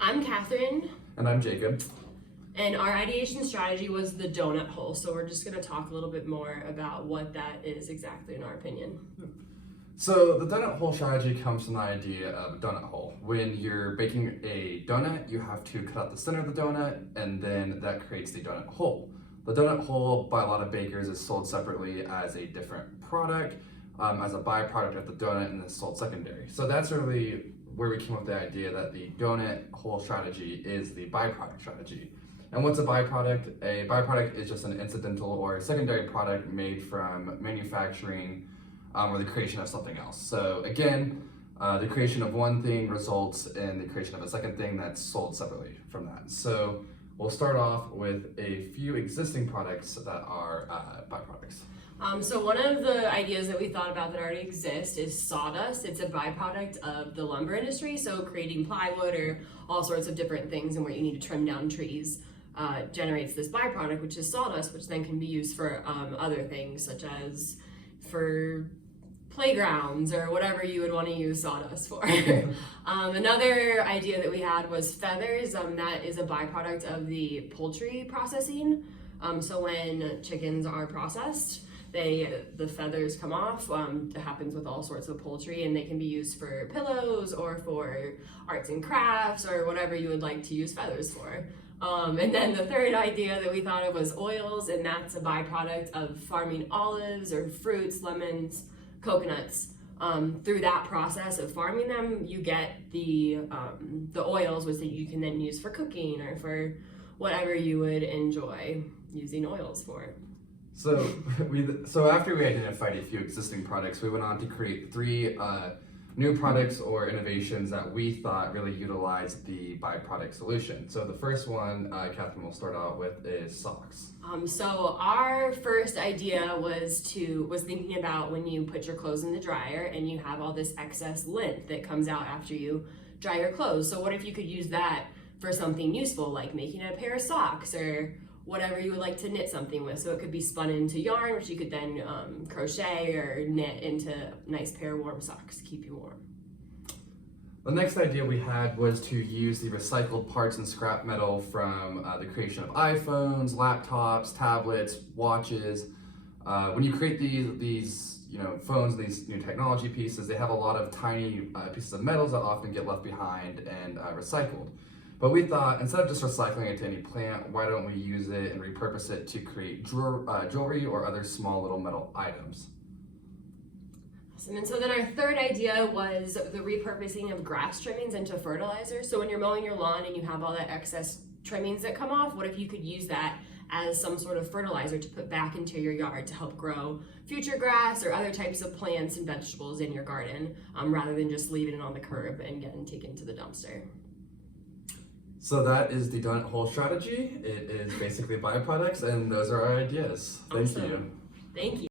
I'm Catherine, And I'm Jacob. and our ideation strategy was the donut hole. So we're just going to talk a little bit more about what that is exactly in our opinion. So the donut hole strategy comes from the idea of a donut hole. When you're baking a donut, you have to cut out the center of the donut, and then that creates the donut hole. The donut hole by a lot of bakers is sold separately as a different product, as a byproduct of the donut, and then sold secondary. So that's really where we came up with the idea that the donut hole strategy is the byproduct strategy. And what's a byproduct? A byproduct is just an incidental or secondary product made from manufacturing or the creation of something else. So again, the creation of one thing results in the creation of a second thing that's sold separately from that. So we'll start off with a few existing products that are byproducts. So one of the ideas that we thought about that already exists is sawdust. It's a byproduct of the lumber industry, so creating plywood or all sorts of different things and where you need to trim down trees generates this byproduct, which is sawdust, which then can be used for other things, such as for playgrounds or whatever you would want to use sawdust for. Another idea that we had was feathers. That is a byproduct of the poultry processing. So when chickens are processed, the feathers come off. It happens with all sorts of poultry, and they can be used for pillows or for arts and crafts or whatever you would like to use feathers for. And then the third idea that we thought of was oils, and that's a byproduct of farming olives or fruits, lemons, coconuts. Through that process of farming them, you get the oils, which you can then use for cooking or for whatever you would enjoy using oils for. So after we identified a few existing products, we went on to create three new products or innovations that we thought really utilized the byproduct solution. So the first one, Catherine will start out with, is socks. So our first idea was thinking about when you put your clothes in the dryer and you have all this excess lint that comes out after you dry your clothes. So what if you could use that for something useful, like making a pair of socks or whatever you would like to knit something with. So it could be spun into yarn, which you could then crochet or knit into a nice pair of warm socks to keep you warm. The next idea we had was to use the recycled parts and scrap metal from the creation of iPhones, laptops, tablets, watches. When you create these phones, these new technology pieces, they have a lot of tiny pieces of metals that often get left behind and recycled. But we thought, instead of just recycling it to any plant, why don't we use it and repurpose it to create jewelry or other small little metal items? Awesome. And so then our third idea was the repurposing of grass trimmings into fertilizer. So when you're mowing your lawn and you have all that excess trimmings that come off, what if you could use that as some sort of fertilizer to put back into your yard to help grow future grass or other types of plants and vegetables in your garden, rather than just leaving it on the curb and getting taken to the dumpster. So that is the donut hole strategy. It is basically byproducts, and those are our ideas. Thank Awesome. you. Thank you.